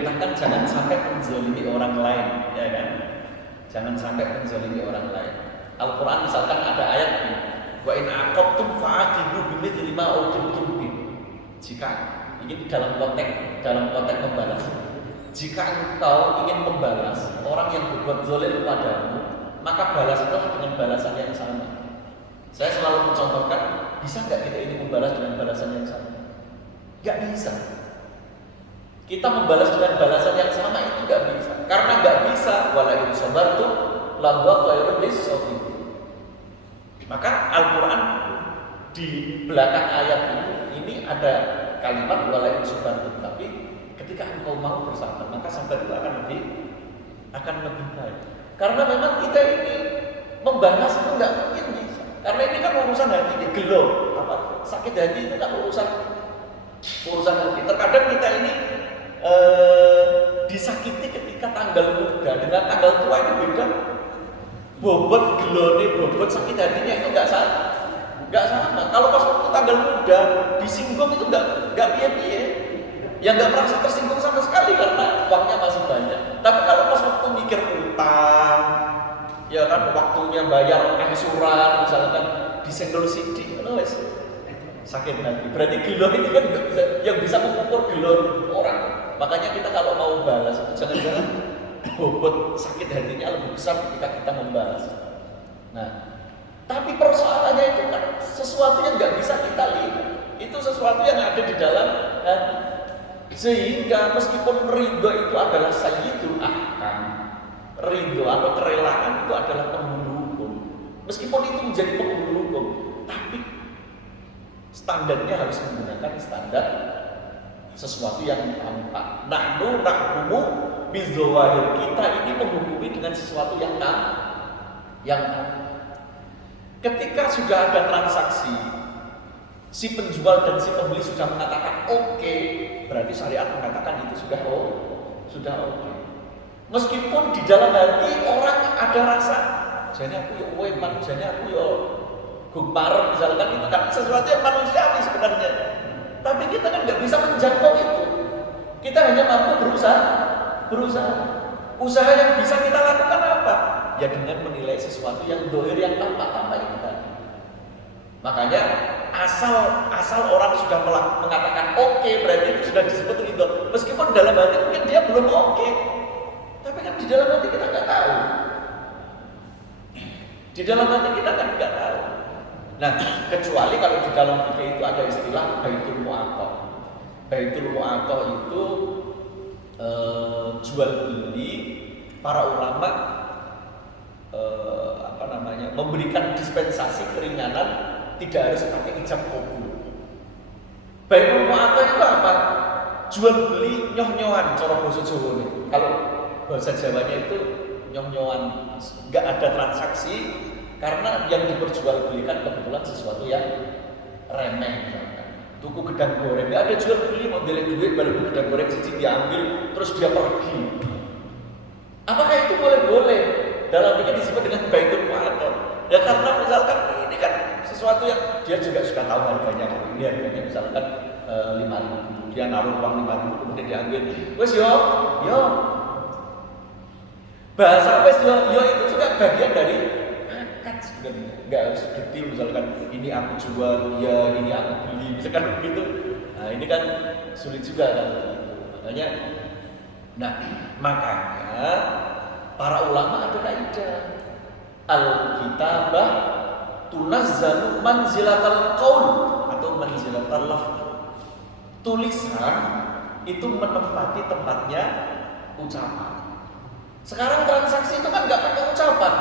diperintahkan jangan sampai menzalimi orang lain, ya kan? Jangan sampai menzalimi orang lain. Al-Quran misalkan ada ayat ini, wa in aqabtum fa'aqibu bimithli ma uqibtum bih. Jika ini dalam konteks membalas. Jika engkau ingin membalas orang yang berbuat zalim padamu, maka balaslah dengan balasan yang sama. Saya selalu mencontohkan, bisa nggak kita ini membalas dengan balasan yang sama? Nggak bisa. Kita membalas dengan balasan yang sama itu nggak bisa. Karena nggak bisa, wala in sabartu lahu khairun lis-sabirin. Maka Al-Quran di belakang ayat ini ada kalimat wala in sabartu, tapi ketika engkau mau bersabar, maka sabar itu akan lebih baik. Karena memang kita ini membahas itu nggak mungkin bisa. Karena ini kan urusan hati, gelo, sakit hati itu kan urusan hati. Terkadang kita ini disakiti ketika tanggal muda dengan tanggal tua ini beda. Bobot gelone, bobot sakit hatinya itu nggak sama. Kalau pas waktu tanggal muda disinggung itu nggak piye-piye. Yang nggak merasa tersinggung sama sekali karena uangnya masih banyak. Tapi kalau pas waktu mikir utang, ya kan waktunya bayar angsuran, misalkan disenggol sidik, sakit hati. Berarti gelo ini kan nggak bisa, yang bisa mengukur gelo orang. Makanya kita kalau mau balas itu jangan-jangan bobot sakit hatinya lebih besar ketika kita membalas. Nah, tapi persoalannya itu kan sesuatu yang nggak bisa kita lihat. Itu sesuatu yang ada di dalam hati. Sehingga meskipun ridho itu adalah sayyidul ahkam, ridho atau kerelaan itu adalah penghulu hukum. Meskipun itu menjadi penghulu hukum, tapi standarnya harus menggunakan standar sesuatu yang tampak. Nahnu nahkumu bizawahir, kita ini menghukumi dengan sesuatu yang tampak. Ketika sudah ada transaksi, si penjual dan si pembeli sudah mengatakan oke, berarti syariat mengatakan itu sudah oke. Meskipun di dalam hati orang ada rasa, jane aku yo weman, jane aku yo gumar, misalkan itu kan sesuatu yang manusiawi sebenarnya. Tapi kita kan nggak bisa menjangkau itu. Kita hanya mampu berusaha. Usaha yang bisa kita lakukan apa? Ya dengan menilai sesuatu yang dohir, yang tampak-tampak itu tadi. Makanya asal orang sudah mengatakan oke, berarti itu sudah disebut ridho. Meskipun dalam hati mungkin dia belum oke, tapi kan di dalam hati kita nggak tahu. Di dalam hati kita kan nggak tahu. Nah, kecuali kalau di dalam fikih itu ada istilah baitul mu'aqqah. Baitul mu'aqqah itu jual beli, para ulama memberikan dispensasi keringanan, tidak harus pakai ijab kabul. Baitul mu'aqqah itu apa? Jual beli nyoh-nyohan cara bahasa Jawa nih. Kalau bahasa Jawanya itu nyoh-nyohan, nggak ada transaksi. Karena yang diperjualbelikan kebetulan sesuatu yang remeh, misalkan tuku gedang goreng, nggak ada jual beli, mau beli duit baru gedang goreng siji diambil terus dia pergi. Apakah itu boleh? Dalam ini disebut dengan baitul mu'aqqah. Ya karena misalkan ini kan sesuatu yang dia juga sudah tahu harganya. Ini harganya misalkan 5.000, dia naruh uang 5.000 kemudian diambil. Wes yo. Bahasa wes yo itu juga bagian dari nggak harus detail, misalkan ini aku jual, ya ini aku beli, misalkan begitu. Nah ini kan sulit juga kan. Makanya para ulama ada kaidah al-kitabah tunazzalu manzilatal qaul atau manzilatal lafz. Tulisan itu menempati tempatnya ucapan. Sekarang transaksi itu kan nggak pakai ucapan,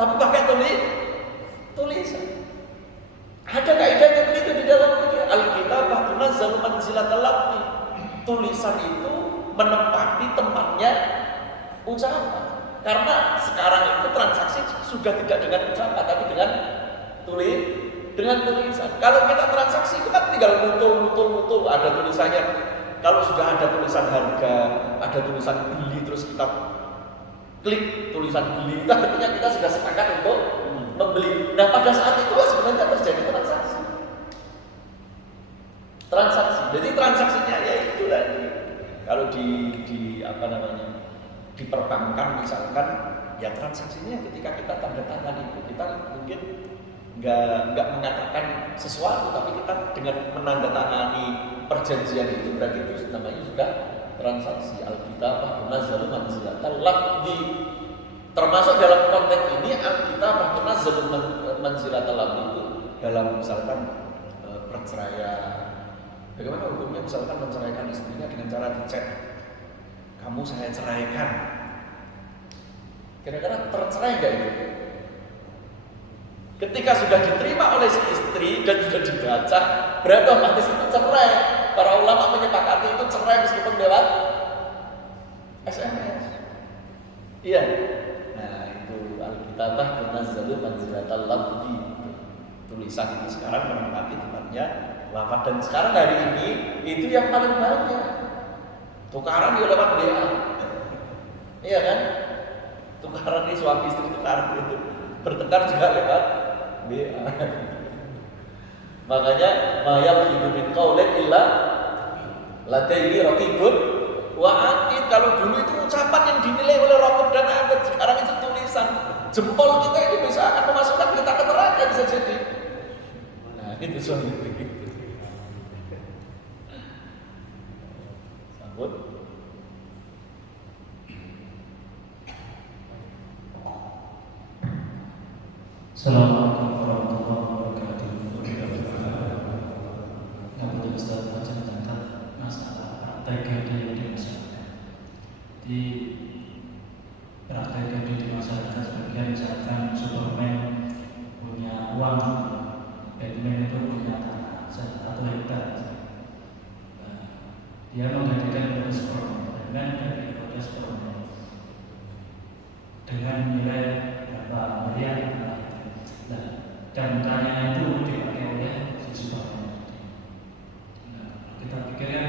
tapi pakai tulisan. Ada kaidahnya begitu di dalam fikih. Al-kitabah tunazzalu manzilatal lafzi. Tulisan itu menempati tempatnya ucapan. Karena sekarang itu transaksi sudah tidak dengan ucapan, tapi dengan tulisan. Kalau kita transaksi itu kan tinggal mutul, ada tulisannya. Kalau sudah ada tulisan harga, ada tulisan beli, terus kita klik tulisan beli, itu artinya kita sudah sepakat untuk membeli. Nah pada saat itulah sebenarnya terjadi transaksi. Jadi transaksinya ya itu tadi. Kalau di apa namanya, di perbankan misalkan, ya transaksinya ketika kita tanda tangan itu kita mungkin nggak mengatakan sesuatu, tapi kita dengan menandatangani perjanjian itu berarti itu namanya sudah transaksi. Alkitabah tunazzalu manzilatal lafzi. Termasuk dalam konteks ini alkitabah tunazzalu manzilatal lafzi itu dalam misalkan perceraian. Bagaimana hukumnya misalkan menceraikan istrinya dengan cara dicek, kamu saya ceraikan. Kira-kira tercerai nggak itu? Ketika sudah diterima oleh si istri dan sudah dibaca, berarti otomatis itu cerai. Para ulama menyepakati itu cerai meskipun lewat SMS. Iya. Nah itu alkitabah tunazzalu manzilatal lafzi. Tulisan itu sekarang menempati tempatnya lafaz, dan sekarang hari ini itu yang paling banyak tukaran ya lewat WA. Iya kan? Tukaran nih suami istri tukaran itu bertengkar juga lewat WA. Makanya mayal hidup min qaulin illa ladaihi raqibun wa atid. Kalau dulu itu ucapan yang dinilai oleh raqib dan atid, sekarang itu tulisan. Jempol kita ini bisa akan memasukkan kita ke neraka bisa jadi. Nah itu suami begitu. Sambut. Assalamualaikum warahmatullahi wabarakatuh. Yang mulia Ustaz baca tentang masalah praktek gade di masyarakat. Di praktek gade di masyarakat sebagian misalkan Superman punya uang, Batman itu punya tanah 1 hektar. Dia menggantikan kepada Superman, Batman dari kepada Superman dengan nilai berapa miliar. Nah, dan tanya itu dipakai oleh si Superman. Nah, kita pikirkan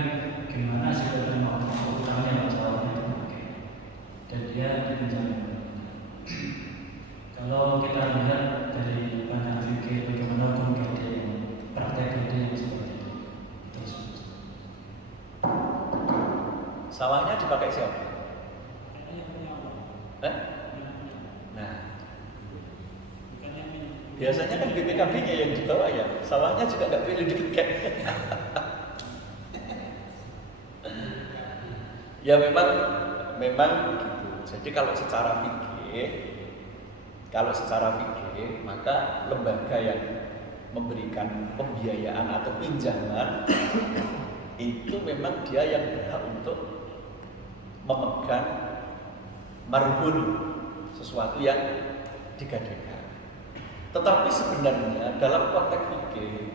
gimana sih kita mau utangnya masalahnya itu pakai, dan dia dipinjam. Kalau kita lihat dari banyak fikih bagaimana hukum gade, praktek gade yang seperti itu. Sawahnya dipakai siapa? Nah, biasanya kan BPKB-nya yang dibawa ya, sawahnya juga nggak boleh dipakai. Ya memang begitu. Jadi kalau secara fikih, maka lembaga yang memberikan pembiayaan atau pinjaman itu memang dia yang berhak untuk memegang marhun, sesuatu yang digadekan. Tetapi sebenarnya dalam konteks fikih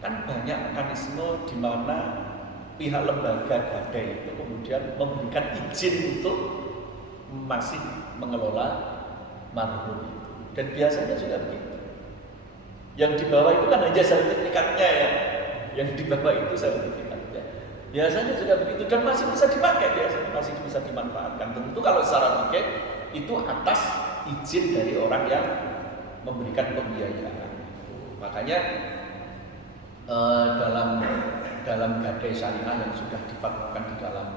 kan banyak mekanisme di mana pihak lembaga gade itu kemudian memberikan izin untuk masih mengelola marhum itu. Dan biasanya juga begitu. Yang dibawa itu kan hanya sertifikatnya ya. Yang dibawa itu sertifikatnya. Biasanya juga begitu dan masih bisa dipakai, biasanya masih bisa dimanfaatkan. Tentu kalau secara fikih itu atas izin dari orang yang memberikan pembiayaan. Makanya dalam gade syariah yang sudah difatwakan di dalam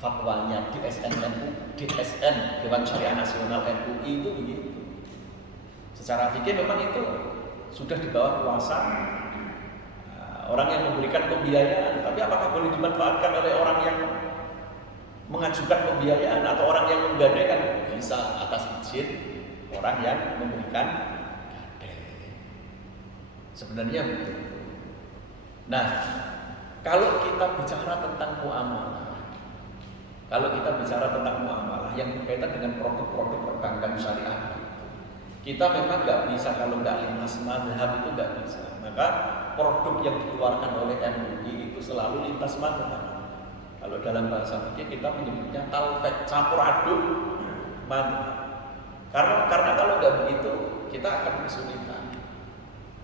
fatwanya DSN Dewan Syariah Nasional MUI itu begitu. Secara fikih memang itu sudah di bawah kuasa orang yang memberikan pembiayaan. Tapi apakah boleh dimanfaatkan oleh orang yang mengajukan pembiayaan atau orang yang menggadaikan? Bisa atas izin orang yang memberikan gade. Sebenarnya begitu. Nah, kalau kita bicara tentang muamalah, yang berkaitan dengan produk-produk perbankan syariah, kita memang nggak bisa kalau nggak lintas mazhab, itu nggak bisa. Maka produk yang dikeluarkan oleh MUI itu selalu lintas mazhab. Kalau dalam bahasa fikih kita menyebutnya talfek, campur aduk mazhab. Karena kalau nggak begitu kita akan kesulitan.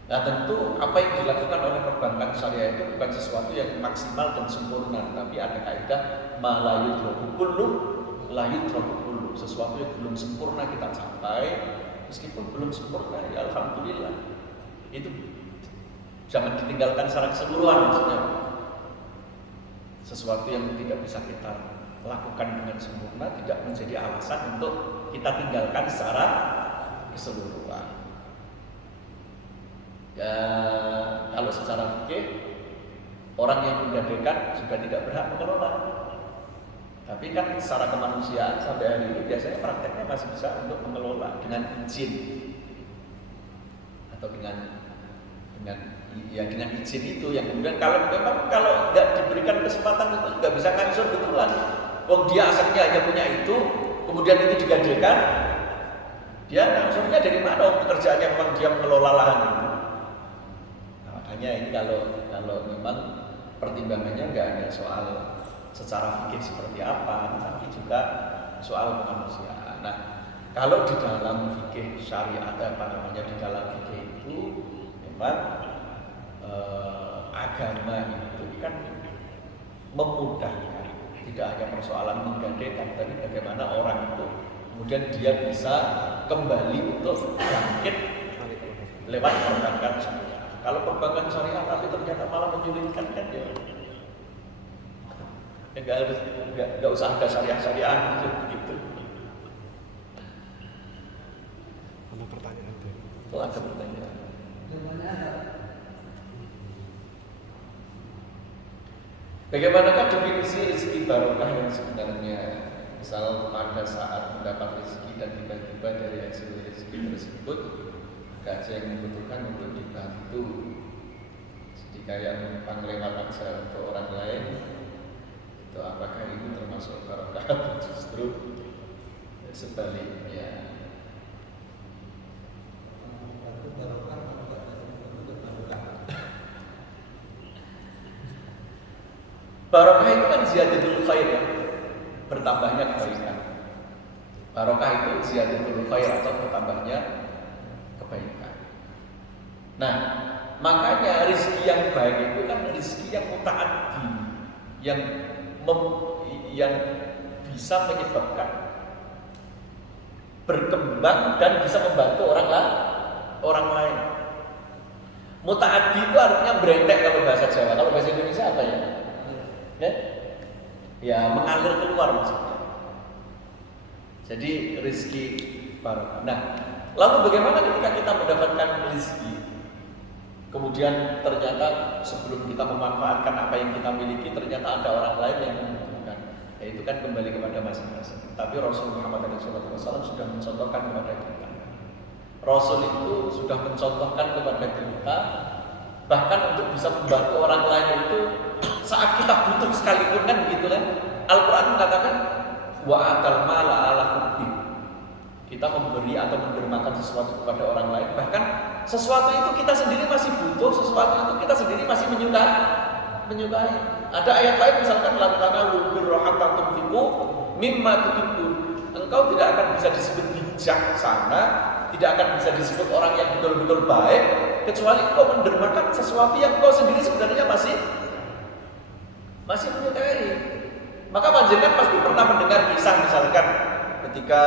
Nah tentu apa yang dilakukan oleh perbankan syariah itu bukan sesuatu yang maksimal dan sempurna, tapi ada kaidah ma la yudraku kullu la yudraku kullu. Sesuatu yang belum sempurna kita capai, meskipun belum sempurna ya alhamdulillah. Itu jangan ditinggalkan secara keseluruhan maksudnya. Sesuatu yang tidak bisa kita lakukan dengan sempurna tidak menjadi alasan untuk kita tinggalkan secara keseluruhan. Ya, kalau secara fikih orang yang menggadaikan sudah tidak berhak mengelola. Tapi kan secara kemanusiaan sampai hari ini biasanya prakteknya masih bisa untuk mengelola dengan izin atau dengan izin itu yang kemudian kalau memang kalau nggak diberikan kesempatan itu nggak bisa ngangsur betulan. Wong dia asetnya hanya punya itu, kemudian itu digadaikan, dia ngangsurnya dari mana? Pekerjaannya memang dia mengelola lahan itu. Nah, makanya ini kalau memang pertimbangannya nggak hanya soal secara fikih seperti apa, tapi juga soal kemanusiaan. Nah, kalau di dalam fikih syariat di dalam fikih itu memang agama itu kan memudahkan, tidak hanya persoalan menggadaikan, tapi bagaimana orang itu kemudian dia bisa kembali untuk bangkit lewat perbankan syariah. Kalau perbankan syariah tapi ternyata malah menyulitkan kan ya. Nggak usah ada syariah-syariah gitu. Ada pertanyaan itu? Oh, ada pertanyaan. Bagaimanakah definisi rezeki barokah yang sebenarnya? Misal pada saat mendapat rezeki dan tiba-tiba dari hasil rezeki tersebut ada aja yang membutuhkan untuk dibantu. Jadi kayak menumpang lewat aja untuk orang lain. Itu apakah ini termasuk barokah atau justru sebaliknya? Barokah itu kan ziyadatul khair ya, bertambahnya kebaikan. Barokah itu ziyadatul khair atau bertambahnya kebaikan. Nah, makanya rezeki yang baik itu kan rezeki yang mutaaddi, yang bisa menyebabkan berkembang dan bisa membantu orang lain. Mutaaddi itu artinya berentek kalau bahasa Jawa. Kalau bahasa Indonesia apa ya? Ya mengalir keluar maksudnya. Jadi rezeki barokah. Nah, lalu bagaimana ketika kita mendapatkan rezeki? Kemudian ternyata sebelum kita memanfaatkan apa yang kita miliki, ternyata ada orang lain yang membutuhkan. Ya itu kan kembali kepada masing-masing. Tapi Rasul Muhammad SAW sudah mencontohkan kepada kita. Rasul itu sudah mencontohkan kepada kita, bahkan untuk bisa membantu orang lain itu saat kita butuh sekalipun kan begitu kan. Al-Quran mengatakan wa atal mala ala hubbi. Kita memberi atau mendermakan sesuatu kepada orang lain, bahkan sesuatu itu kita sendiri masih butuh, sesuatu itu kita sendiri masih menyukai. Ada ayat lain misalkan lantana lubir hatta tunfiqu mimma tuhibbun. Engkau tidak akan bisa disebut bijaksana, tidak akan bisa disebut orang yang betul-betul baik kecuali engkau mendermakan sesuatu yang engkau sendiri sebenarnya masih menyukai. Maka panjenengan pasti pernah mendengar kisah misalkan ketika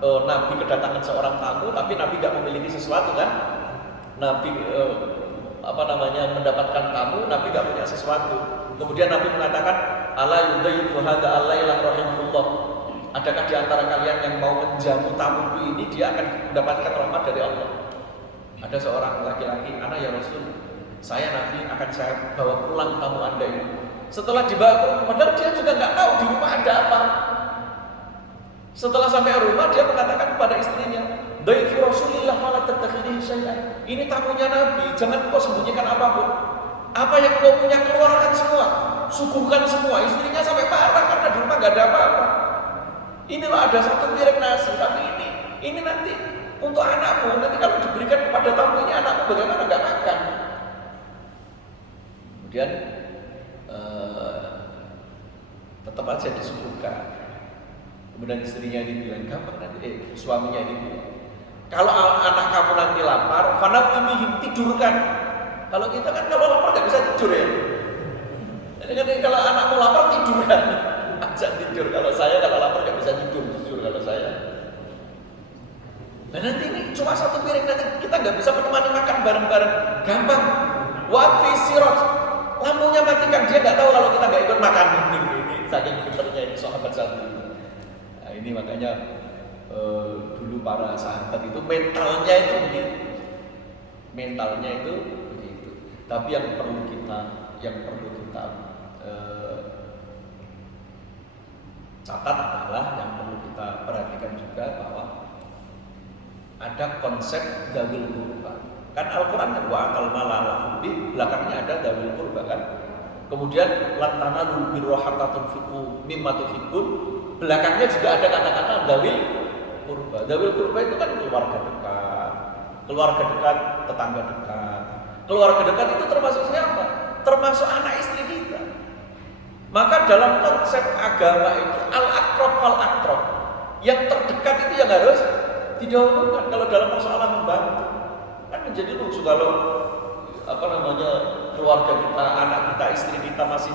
Nabi kedatangan seorang tamu, tapi Nabi tidak memiliki sesuatu kan? Nabi mendapatkan tamu, Nabi tidak punya sesuatu. Kemudian Nabi mengatakan, ala yudayyifu hadza alailah rahimahullah. Adakah di antara kalian yang mau menjamu tamuku ini, dia akan mendapatkan rahmat dari Allah? Ada seorang laki-laki, ana ya Rasul, saya Nabi akan saya bawa pulang tamu Anda ini. Setelah dibawa ke rumah, padahal dia juga nggak tahu di rumah ada apa. Setelah sampai rumah, dia mengatakan kepada istrinya, "Dhaifu Rasulillah fala tattakhidhi syai'an." Ini tamunya Nabi, jangan kau sembunyikan apapun. Apa yang kau punya keluarkan semua, suguhkan semua. Istrinya sampai marah karena di rumah nggak ada apa-apa. Ini loh ada satu piring nasi, tapi ini nanti untuk anakmu. Nanti kalau diberikan kepada tamunya, anakmu bagaimana nggak makan? Kemudian tetap aja disuguhkan. Kemudian istrinya dibilang gampang nanti, suaminya dibilang, kalau anak kamu nanti lapar, fanawimihim, tidurkan. Kalau kita kan kalau lapar nggak bisa tidur ya. Jadi kan kalau anakmu lapar tidurkan, ajak tidur. Kalau lapar nggak bisa tidur, jujur kalau saya. Nah nanti ini cuma satu piring, nanti kita nggak bisa menemani makan bareng-bareng. Gampang, waqfi sirat, lampunya matikan, dia nggak tahu kalau kita nggak ikut makan. Ini saking pinternya ini sahabat satu. Nah, ini makanya dulu para sahabat itu mentalnya itu begitu. Mentalnya itu begitu. Tapi yang perlu kita catat adalah, yang perlu kita perhatikan juga bahwa ada konsep dzawil qurba. Kan Al-Qur'an kan wa atal malala di belakangnya ada dzawil qurba kan. Kemudian lantana birra hatta tunfiqu mimma tuhibbun, belakangnya juga ada kata-kata dzawil qurba. Dzawil qurba itu kan keluarga dekat, tetangga dekat. Keluarga dekat itu termasuk siapa? Termasuk anak istri kita. Maka dalam konsep agama itu al-aqrab fal-aqrab, yang terdekat itu yang harus didahulukan kalau dalam persoalan membantu. Kan menjadi lucu kalau keluarga kita, anak kita, istri kita masih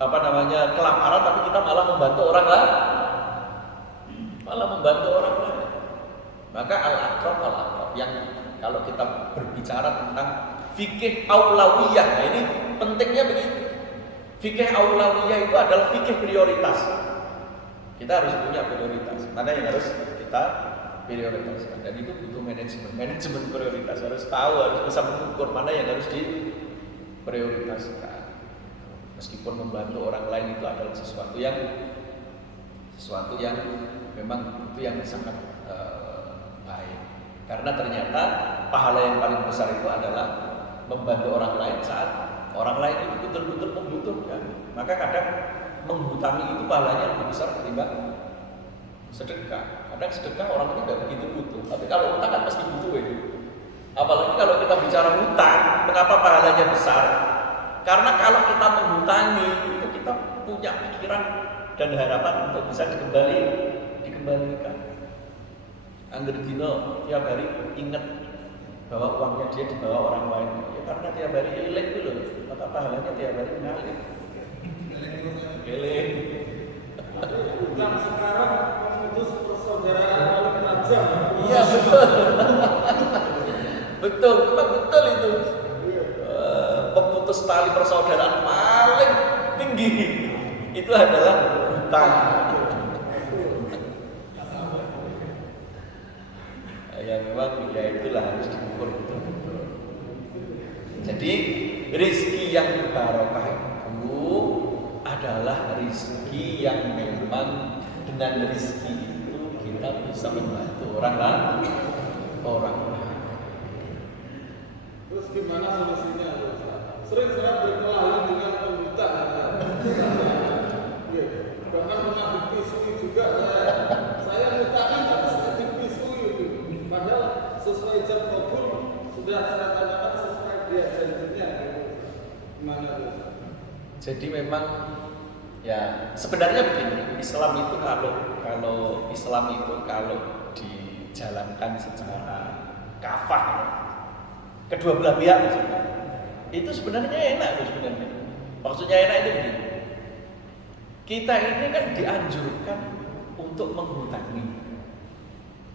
kelaparan, tapi kita malah membantu orang lain. Maka al-aqrab fal-aqrab, yang kalau kita berbicara tentang fikih aulawiyah, nah ini pentingnya begitu. Fikih aulawiyah itu adalah fikih prioritas. Kita harus punya prioritas. Mana yang harus kita prioritaskan? Dan itu butuh manajemen prioritas. Harus tahu, harus bisa mengukur mana yang harus diprioritaskan. Meskipun membantu orang lain itu adalah sesuatu yang memang itu yang sangat baik. Karena ternyata pahala yang paling besar itu adalah membantu orang lain saat orang lain itu betul-betul membutuhkan. Maka kadang menghutangi itu pahalanya lebih besar ketimbang sedekah. Kadang sedekah orang itu tidak begitu butuh, tapi kalau utang kan pasti butuh itu. Apalagi kalau kita bicara hutang, mengapa pahalanya besar? Karena kalau kita menghutangi itu kita punya pikiran dan harapan untuk bisa dikembalikan. Angger dino tiap hari ingat bahwa uangnya dia dibawa orang lain, ya karena tiap hari ilik dulu, maka pahalanya tiap hari mengalir. Ilik. Utang sekarang memutus persaudaraan paling tajam. Iya betul. Memang betul itu. Pemutus tali persaudaraan paling tinggi itu adalah hutang. Ya memang ya itulah harus diukur betul-betul. Jadi rizki yang barokah itu adalah rizki yang memang dengan rizki itu kita bisa membantu orang lain. Terus gimana solusinya? Sering saya berkelahi dengan pembuta. Bahkan pernah dipisui juga. Saya ngutangin tapi saya dipisui. Padahal sesuai jam kabul sudah saya katakan sesuai dia janjinya. Gimana itu? Jadi memang ya sebenarnya begini, Islam itu kalau dijalankan secara kafah, kedua belah pihak maksudnya, itu sebenarnya enak sebenarnya. Maksudnya enak itu begini. Kita ini kan dianjurkan untuk menghutangi.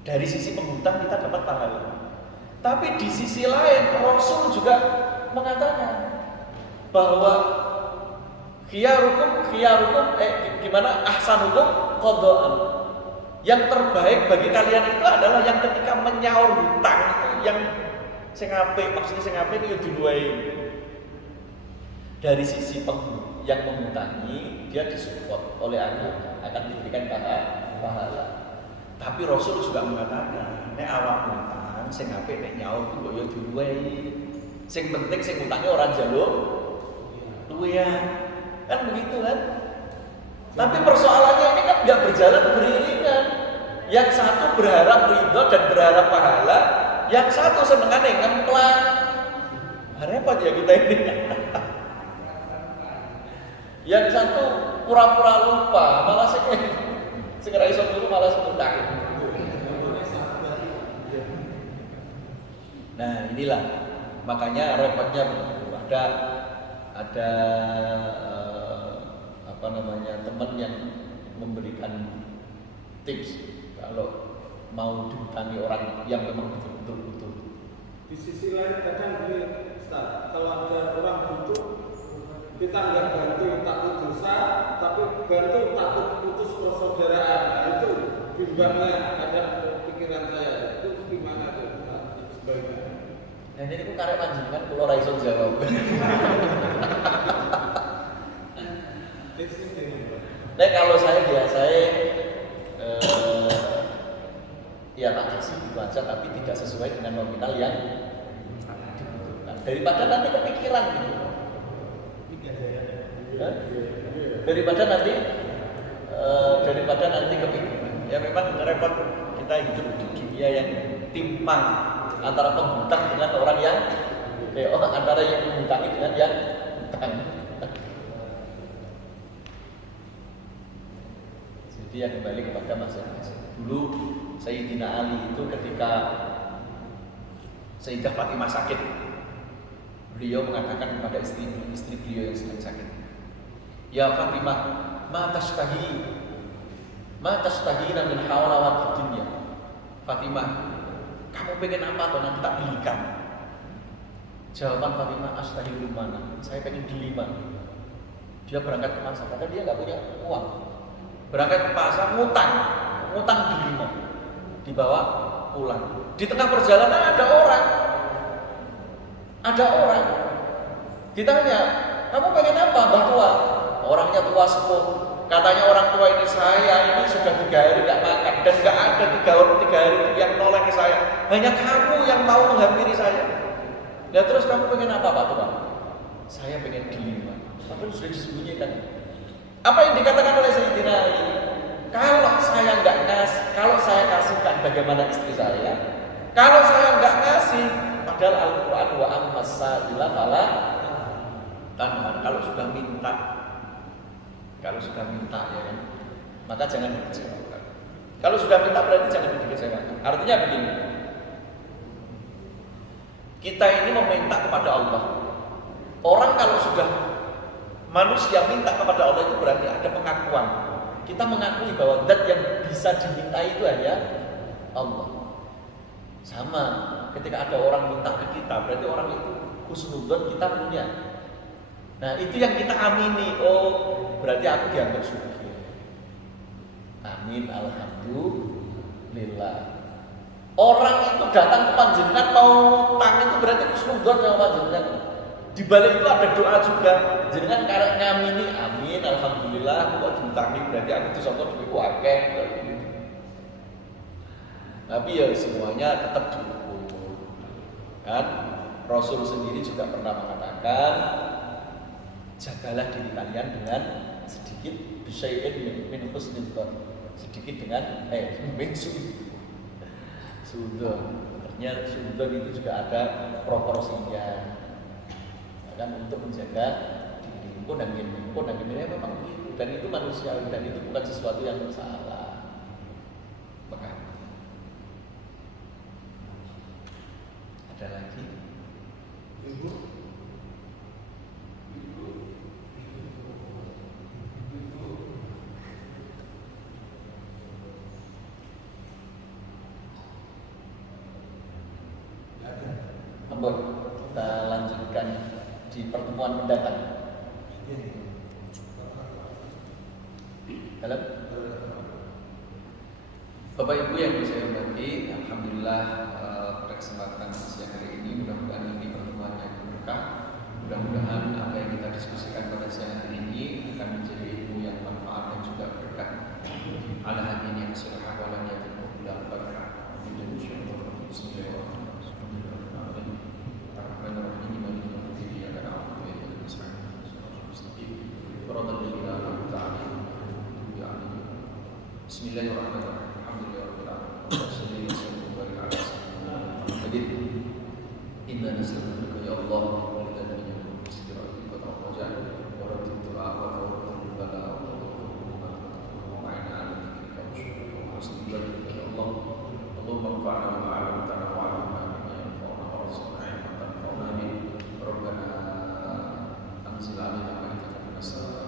Dari sisi penghutang kita dapat pahala. Tapi di sisi lain Rasul juga mengatakan bahwa khiyarukum ahsanukum qada'an. Yang terbaik bagi kalian itu adalah yang ketika menyaur hutang itu yang sing apik, maksudnya sing apik itu diluwei. Dari sisi yang menghutangi dia disupport oleh agama, akan diberikan pahala. Tapi Rasul juga mengatakan, nek awak hutang sing apik nek nyaur ku yo diluwei. Sing penting sing hutange ora njaluk luwehan. Kan begitu kan? Tapi persoalannya ini kan nggak berjalan beriringan. Yang satu berharap ridho dan berharap pahala, yang satu senengane ngemplang. Repot ya kita ini. Yang satu pura-pura lupa, malah segera iso dulu malah ngutang. Nah inilah makanya repotnya begitu. Ada teman yang memberikan tips kalau mau dihutangi orang yang memang betul-betul butuh. Di sisi lain kadang gini, Ustaz, kalau ada orang butuh kita nggak bantu takut dosa, tapi bantu takut putus persaudaraan. Nah, itu bimbangnya ada pikiran saya. Itu gimana tuh? Sebaiknya. Nah ini aku karek panjenengan kula ra iso jawab. Nah kalau saya biasa ya tak kasih gitu aja tapi tidak sesuai dengan nominal yang dibutuhkan. Daripada nanti kepikiran gitu. Daripada nanti kepikiran. Ya memang repot kita hidup di dunia yang timpang antara penghutang dengan orang yang antara yang menghutangi dengan yang hutang. Jadi yang kembali kepada masing-masing. Dulu Sayyidina Ali itu ketika Sayyidah Fatimah sakit, beliau mengatakan kepada istri beliau yang sedang sakit, "Ya Fatimah, ma tashtahina min hawlawati dunya." Fatimah, kamu pengen apa atau nanti tak belikan? Jawaban Fatimah, astahilul mana? Saya pengen delima. Dia berangkat ke pasar karena dia nggak punya uang. Berangkat ke pasar, ngutang delima, dibawa pulang. Di tengah perjalanan ada orang. Ditanya, kamu pengen apa, Mbah Tua? Orangnya tua sepuh. Katanya orang tua ini, saya ini sudah 3 hari tidak makan dan nggak ada 3 hari yang noleh ke saya. Hanya kamu yang mau menghampiri saya. Nah terus kamu pengen apa Pak Tua? Saya pengen delima. Padahal sudah disembunyikan. Apa yang dikatakan oleh Sayyidina Ali? Kalau saya kasihkan bagaimana istri saya? Kalau saya nggak ngasih, padahal Al-Quran wa ammas sa'ila fala tanhar. Kalau sudah minta ya kan, maka jangan dikecewakan. Kalau sudah minta berarti jangan dikecewakan. Artinya begini, kita ini meminta kepada Allah. Orang kalau sudah manusia minta kepada Allah itu berarti ada pengakuan. Kita mengakui bahwa zat yang bisa dimintai itu hanya Allah. Sama ketika ada orang minta ke kita, berarti orang itu husnudzon kita punya. Nah itu yang kita amini. Oh berarti aku dianggap syukur. Amin, alhamdulillah. Orang itu datang ke panjenengan mau ngutang itu berarti husnudzon sama panjenengan. Di balik itu ada doa juga. Jenengan karek ngamini, amin, alhamdulillah. Kok diutangi berarti aku disangka duitku akeh. Tapi ya semuanya tetap diukur. Kan Rasul sendiri juga pernah mengatakan, jagalah diri kalian dengan sedikit bisyai'in min husnidzon, sedikit dengan min sudzon. Artinya sudzon itu juga ada proporsinya, kan untuk menjaga diri. Pun dan ini memang begitu, dan itu manusiawi dan itu bukan sesuatu yang salah. Maka ada lagi Ibu. Kita lanjutkan di pertemuan mendatang. Halo, Bapak Ibu yang saya hormati, alhamdulillah pada kesempatan siang hari ini mudah-mudahan ini pertemuan yang berkah. Mudah-mudahan apa yang kita diskusikan pada siang hari ini akan menjadi ilmu yang manfaat dan juga berkah. Ala hadini yang sudah awalan yang berbulan berkah. Bismillahirrahmanirrahim. Bismillahirrahmanirrahim. Alhamdulillahirabbil alamin. Wassalatu wassalamu ala rasulillah. Inna nastaghfiruka ya Allah wa lillahi min istighfari wa tawajjal wa raddu du'a wa tawakkalul bala wa ma'ina ala dzikrika wa syukrika wa husni ibadatika ya Allah. Allahumma anfa'na bima 'allamtana wa 'allimna bima yanfa'una wa rzuqna 'ilman tanfa'una bihi. Rabbana anzil 'alaina ma'idatan minas sama'i.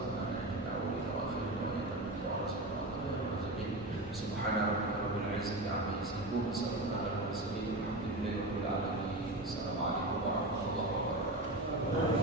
Subhana rabbika rabbil izzati amma yasifun wa salamun alal mursalin walhamdulillahi rabbil alamin. Assalamualaikum warahmatullahi wabarakatuh.